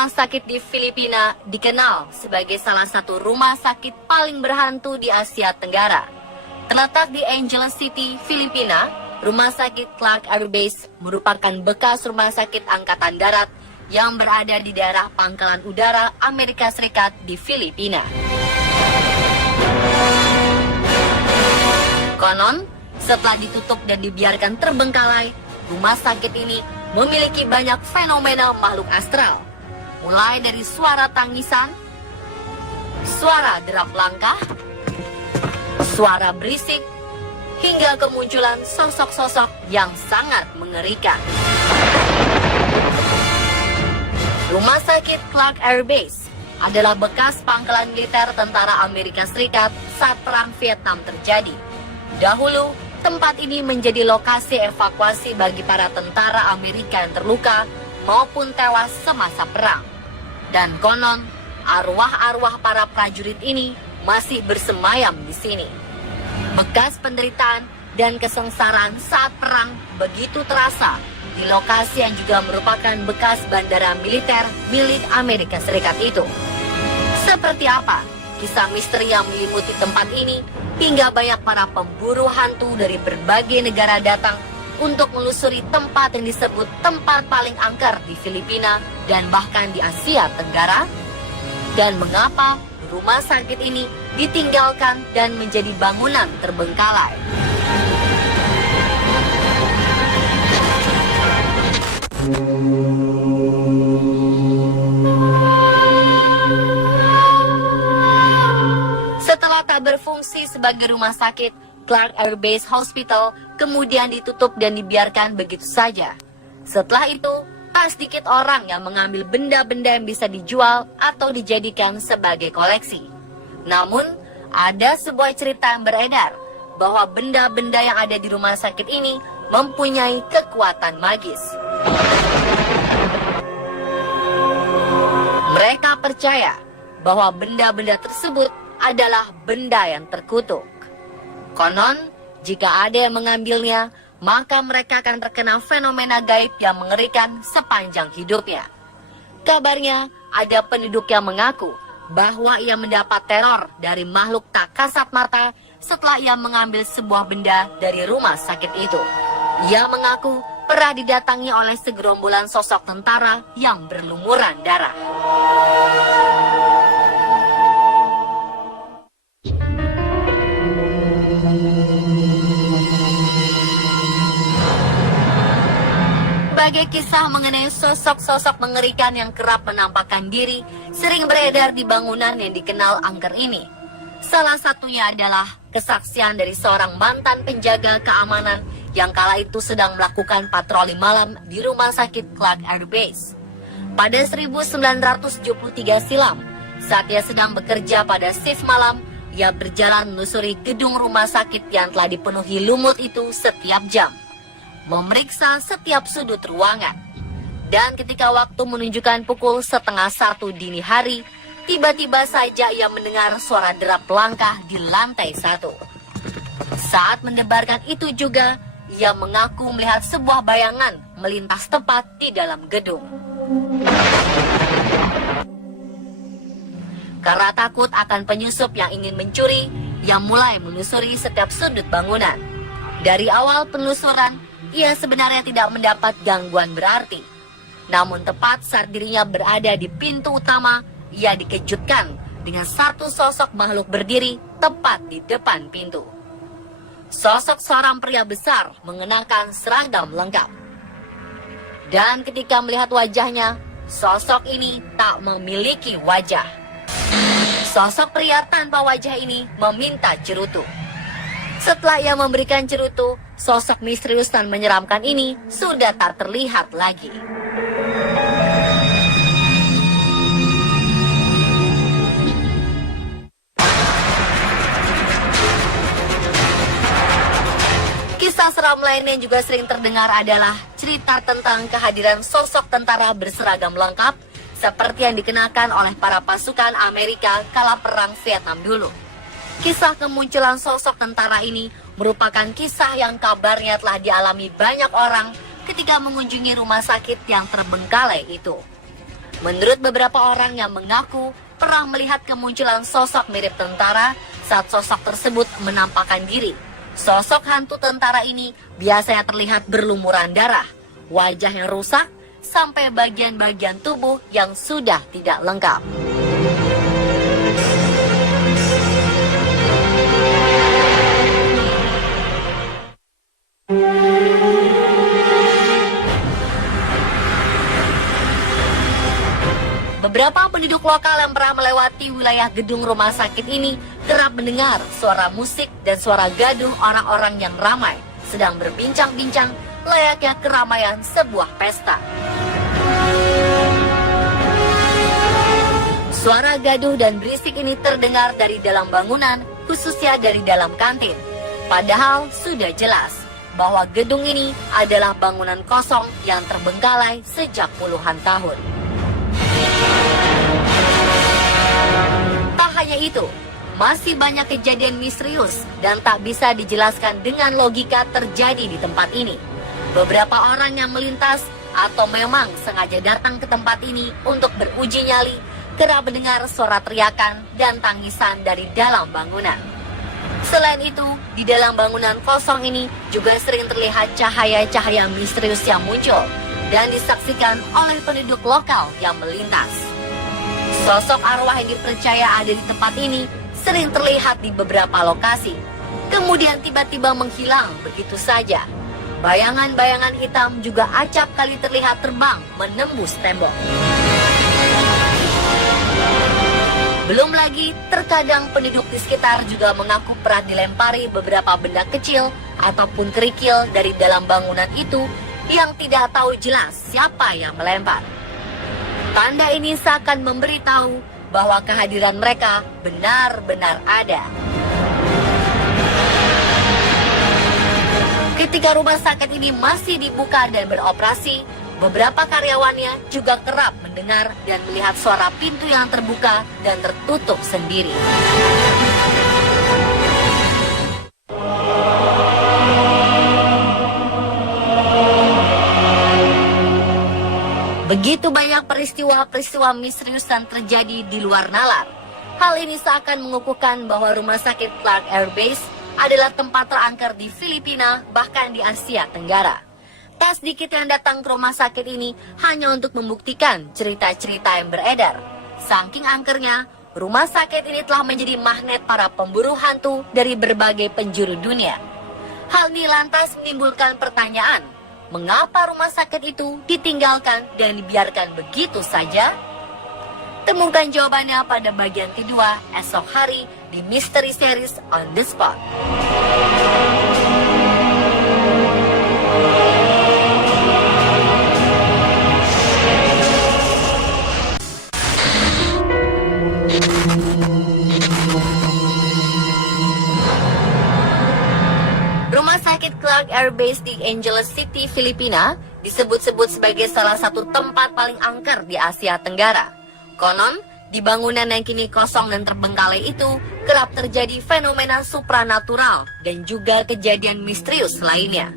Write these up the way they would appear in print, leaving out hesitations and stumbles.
rumah sakit di Filipina dikenal sebagai salah satu rumah sakit paling berhantu di Asia Tenggara. Terletak di Angeles City, Filipina, rumah sakit Clark Air Base merupakan bekas rumah sakit Angkatan Darat yang berada di daerah Pangkalan Udara Amerika Serikat di Filipina. Konon, setelah ditutup dan dibiarkan terbengkalai, rumah sakit ini memiliki banyak fenomena makhluk astral. Mulai dari suara tangisan, suara derap langkah, suara berisik, hingga kemunculan sosok-sosok yang sangat mengerikan. Rumah sakit Clark Air Base adalah bekas pangkalan militer tentara Amerika Serikat saat Perang Vietnam terjadi. Dahulu, tempat ini menjadi lokasi evakuasi bagi para tentara Amerika yang terluka maupun tewas semasa perang. Dan konon, arwah-arwah para prajurit ini masih bersemayam di sini. Bekas penderitaan dan kesengsaraan saat perang begitu terasa di lokasi yang juga merupakan bekas bandara militer milik Amerika Serikat itu. Seperti apa kisah misteri yang menyelimuti tempat ini hingga banyak para pemburu hantu dari berbagai negara datang untuk melusuri tempat yang disebut tempat paling angker di Filipina dan bahkan di Asia Tenggara? Dan mengapa rumah sakit ini ditinggalkan dan menjadi bangunan terbengkalai? Setelah tak berfungsi sebagai rumah sakit, Clark Air Base Hospital kemudian ditutup dan dibiarkan begitu saja. Setelah itu, tak sedikit orang yang mengambil benda-benda yang bisa dijual atau dijadikan sebagai koleksi. Namun, ada sebuah cerita yang beredar bahwa benda-benda yang ada di rumah sakit ini mempunyai kekuatan magis. Mereka percaya bahwa benda-benda tersebut adalah benda yang terkutuk. Konon, jika ada yang mengambilnya, maka mereka akan terkena fenomena gaib yang mengerikan sepanjang hidupnya. Kabarnya, ada penduduk yang mengaku bahwa ia mendapat teror dari makhluk tak kasat mata setelah ia mengambil sebuah benda dari rumah sakit itu. Ia mengaku pernah didatangi oleh segerombolan sosok tentara yang berlumuran darah. Berbagai kisah mengenai sosok-sosok mengerikan yang kerap menampakkan diri sering beredar di bangunan yang dikenal angker ini. Salah satunya adalah kesaksian dari seorang mantan penjaga keamanan yang kala itu sedang melakukan patroli malam di rumah sakit Clark Air Base. Pada 1973 silam, saat ia sedang bekerja pada shift malam, ia berjalan menelusuri gedung rumah sakit yang telah dipenuhi lumut itu setiap jam, memeriksa setiap sudut ruangan. Dan ketika waktu menunjukkan pukul 12:30 dini hari, tiba-tiba saja ia mendengar suara derap langkah di lantai 1. Saat mendebarkan itu juga, ia mengaku melihat sebuah bayangan melintas tepat di dalam gedung. Karena takut akan penyusup yang ingin mencuri, ia mulai menelusuri setiap sudut bangunan. Dari awal penelusuran, ia sebenarnya tidak mendapat gangguan berarti. Namun tepat saat dirinya berada di pintu utama, ia dikejutkan dengan satu sosok makhluk berdiri tepat di depan pintu. Sosok seorang pria besar mengenakan seragam lengkap. Dan ketika melihat wajahnya, sosok ini tak memiliki wajah. Sosok pria tanpa wajah ini meminta cerutu. Setelah ia memberikan cerutu, sosok misterius dan menyeramkan ini sudah tak terlihat lagi. Kisah seram lain yang juga sering terdengar adalah cerita tentang kehadiran sosok tentara berseragam lengkap seperti yang dikenakan oleh para pasukan Amerika kala Perang Vietnam dulu. Kisah kemunculan sosok tentara ini merupakan kisah yang kabarnya telah dialami banyak orang ketika mengunjungi rumah sakit yang terbengkalai itu. Menurut beberapa orang yang mengaku pernah melihat kemunculan sosok mirip tentara saat sosok tersebut menampakkan diri. Sosok hantu tentara ini biasanya terlihat berlumuran darah, wajah yang rusak, sampai bagian-bagian tubuh yang sudah tidak lengkap. Beberapa penduduk lokal yang pernah melewati wilayah gedung rumah sakit ini kerap mendengar suara musik dan suara gaduh orang-orang yang ramai sedang berbincang-bincang layaknya keramaian sebuah pesta. Suara gaduh dan berisik ini terdengar dari dalam bangunan, khususnya dari dalam kantin. Padahal sudah jelas bahwa gedung ini adalah bangunan kosong yang terbengkalai sejak puluhan tahun. Tak hanya itu, masih banyak kejadian misterius dan tak bisa dijelaskan dengan logika terjadi di tempat ini. Beberapa orang yang melintas atau memang sengaja datang ke tempat ini untuk beruji nyali kerap mendengar suara teriakan dan tangisan dari dalam bangunan. Selain itu, di dalam bangunan kosong ini juga sering terlihat cahaya-cahaya misterius yang muncul dan disaksikan oleh penduduk lokal yang melintas. Sosok arwah yang dipercaya ada di tempat ini sering terlihat di beberapa lokasi, kemudian tiba-tiba menghilang begitu saja. Bayangan-bayangan hitam juga acap kali terlihat terbang menembus tembok. Belum lagi, terkadang penduduk di sekitar juga mengaku pernah dilempari beberapa benda kecil ataupun kerikil dari dalam bangunan itu yang tidak tahu jelas siapa yang melempar. Tanda ini seakan memberitahu bahwa kehadiran mereka benar-benar ada. Ketika rumah sakit ini masih dibuka dan beroperasi, beberapa karyawannya juga kerap mendengar dan melihat suara pintu yang terbuka dan tertutup sendiri. Begitu banyak peristiwa-peristiwa misterius yang terjadi di luar nalar. Hal ini seakan mengukuhkan bahwa Rumah Sakit Clark Air Base adalah tempat terangker di Filipina, bahkan di Asia Tenggara. Tak sedikit yang datang ke rumah sakit ini hanya untuk membuktikan cerita-cerita yang beredar. Saking angkernya, rumah sakit ini telah menjadi magnet para pemburu hantu dari berbagai penjuru dunia. Hal ini lantas menimbulkan pertanyaan, mengapa rumah sakit itu ditinggalkan dan dibiarkan begitu saja? Temukan jawabannya pada bagian kedua esok hari di Mystery Series on the Spot. Rumah sakit Clark Air Base di Angeles City, Filipina disebut-sebut sebagai salah satu tempat paling angker di Asia Tenggara. Konon, di bangunan yang kini kosong dan terbengkalai itu kerap terjadi fenomena supranatural dan juga kejadian misterius lainnya.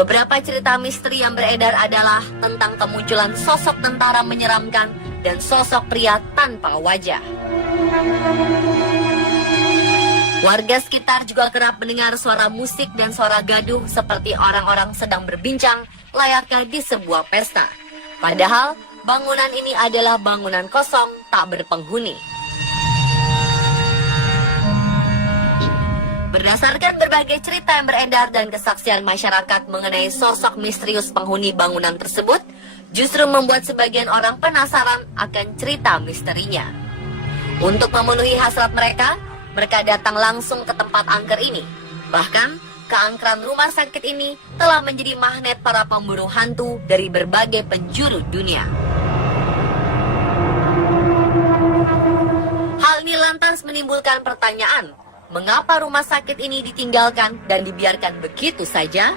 Beberapa cerita misteri yang beredar adalah tentang kemunculan sosok tentara menyeramkan dan sosok pria tanpa wajah. Warga sekitar juga kerap mendengar suara musik dan suara gaduh seperti orang-orang sedang berbincang layaknya di sebuah pesta. Padahal, bangunan ini adalah bangunan kosong tak berpenghuni. Berdasarkan berbagai cerita yang beredar dan kesaksian masyarakat mengenai sosok misterius penghuni bangunan tersebut, justru membuat sebagian orang penasaran akan cerita misterinya. Untuk memenuhi hasrat mereka datang langsung ke tempat angker ini. Bahkan, keangkeran rumah sakit ini telah menjadi magnet para pemburu hantu dari berbagai penjuru dunia. Hal ini lantas menimbulkan pertanyaan, mengapa rumah sakit ini ditinggalkan dan dibiarkan begitu saja?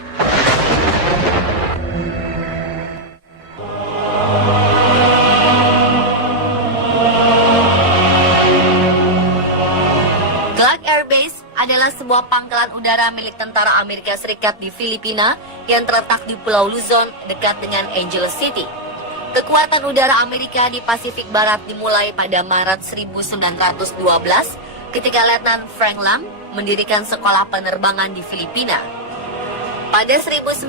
Clark Air Base adalah sebuah pangkalan udara milik tentara Amerika Serikat di Filipina yang terletak di Pulau Luzon dekat dengan Angeles City. Kekuatan udara Amerika di Pasifik Barat dimulai pada Maret 1912 ketika Letnan Frank Lam mendirikan sekolah penerbangan di Filipina. Pada 1919,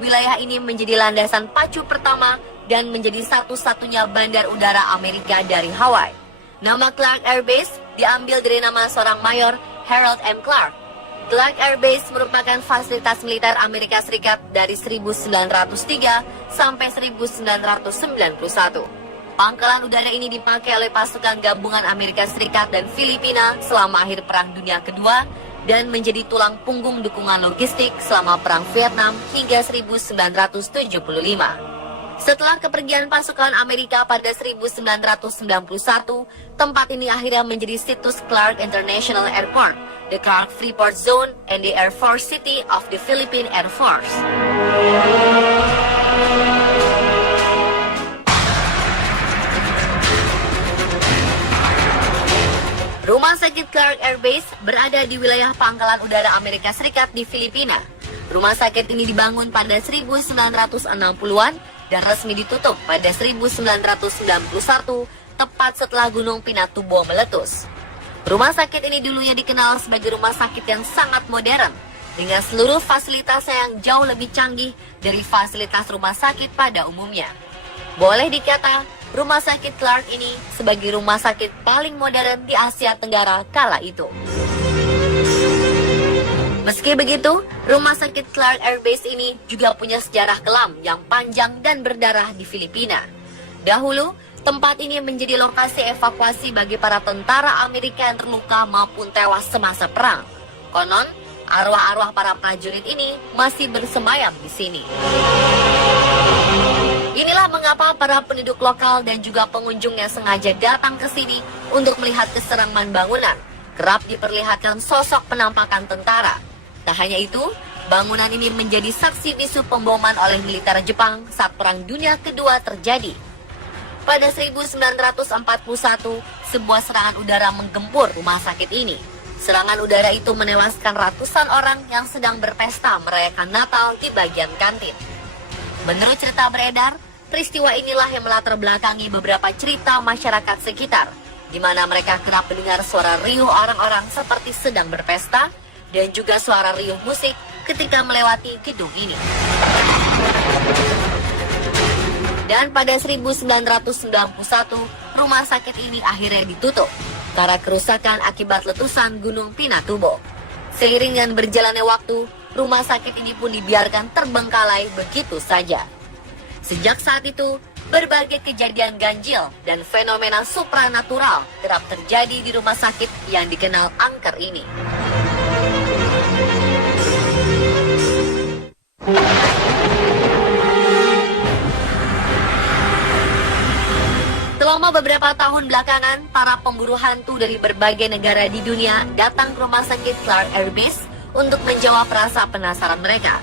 wilayah ini menjadi landasan pacu pertama dan menjadi satu-satunya bandar udara Amerika dari Hawaii. Nama Clark Air Base diambil dari nama seorang mayor, Harold M. Clark. Clark Air Base merupakan fasilitas militer Amerika Serikat dari 1903 sampai 1991. Pangkalan udara ini dipakai oleh pasukan gabungan Amerika Serikat dan Filipina selama akhir Perang Dunia Kedua dan menjadi tulang punggung dukungan logistik selama Perang Vietnam hingga 1975. Setelah kepergian pasukan Amerika pada 1991, tempat ini akhirnya menjadi situs Clark International Airport, the Clark Freeport Zone, and the Air Force City of the Philippine Air Force. Rumah sakit Clark Air Base berada di wilayah Pangkalan Udara Amerika Serikat di Filipina. Rumah sakit ini dibangun pada 1960-an dan resmi ditutup pada 1991, tepat setelah Gunung Pinatubo meletus. Rumah sakit ini dulunya dikenal sebagai rumah sakit yang sangat modern, dengan seluruh fasilitasnya yang jauh lebih canggih dari fasilitas rumah sakit pada umumnya. Boleh dikata, rumah sakit Clark ini sebagai rumah sakit paling modern di Asia Tenggara kala itu. Meski begitu, rumah sakit Clark Air Base ini juga punya sejarah kelam yang panjang dan berdarah di Filipina. Dahulu, tempat ini menjadi lokasi evakuasi bagi para tentara Amerika yang terluka maupun tewas semasa perang. Konon, arwah-arwah para prajurit ini masih bersemayam di sini. Inilah mengapa para penduduk lokal dan juga pengunjung yang sengaja datang ke sini untuk melihat keseraman bangunan. Kerap diperlihatkan sosok penampakan tentara. Tak hanya itu, bangunan ini menjadi saksi bisu pemboman oleh militer Jepang saat Perang Dunia Kedua terjadi. Pada 1941, sebuah serangan udara menggempur rumah sakit ini. Serangan udara itu menewaskan ratusan orang yang sedang berpesta merayakan Natal di bagian kantin. Menurut cerita beredar, peristiwa inilah yang melatar belakangi beberapa cerita masyarakat sekitar, di mana mereka kerap mendengar suara riuh orang-orang seperti sedang berpesta, dan juga suara riuh musik ketika melewati gedung ini. Dan pada 1991, rumah sakit ini akhirnya ditutup karena kerusakan akibat letusan Gunung Pinatubo. Seiring dengan berjalannya waktu, rumah sakit ini pun dibiarkan terbengkalai begitu saja. Sejak saat itu, berbagai kejadian ganjil dan fenomena supranatural kerap terjadi di rumah sakit yang dikenal angker ini. Selama beberapa tahun belakangan, para pemburu hantu dari berbagai negara di dunia datang ke rumah sakit Clark Air Base untuk menjawab rasa penasaran mereka.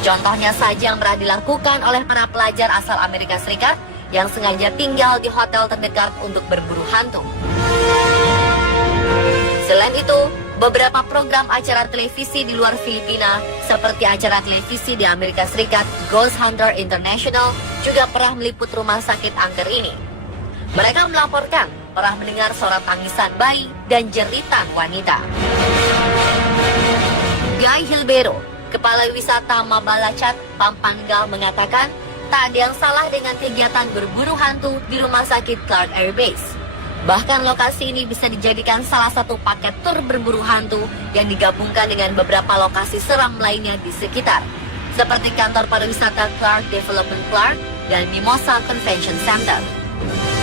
Contohnya saja yang pernah dilakukan oleh para pelajar asal Amerika Serikat yang sengaja tinggal di hotel terdekat untuk berburu hantu. Selain itu, beberapa program acara televisi di luar Filipina, seperti acara televisi di Amerika Serikat Ghost Hunter International, juga pernah meliput rumah sakit angker ini. Mereka melaporkan pernah mendengar suara tangisan bayi dan jeritan wanita. Guy Hilbero, Kepala Wisata Mabalacat, Pampanga, mengatakan tak ada yang salah dengan kegiatan berburu hantu di rumah sakit Clark Air Base. Bahkan lokasi ini bisa dijadikan salah satu paket tur berburu hantu yang digabungkan dengan beberapa lokasi seram lainnya di sekitar, seperti kantor pariwisata Clark Development Clark dan Mimosa Convention Center.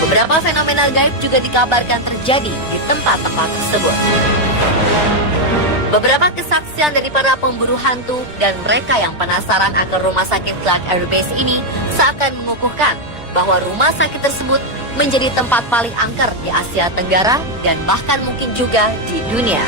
Beberapa fenomena gaib juga dikabarkan terjadi di tempat-tempat tersebut. Beberapa kesaksian dari para pemburu hantu dan mereka yang penasaran akan rumah sakit Clark Air Base ini seakan mengukuhkan bahwa rumah sakit tersebut menjadi tempat paling angker di Asia Tenggara dan bahkan mungkin juga di dunia.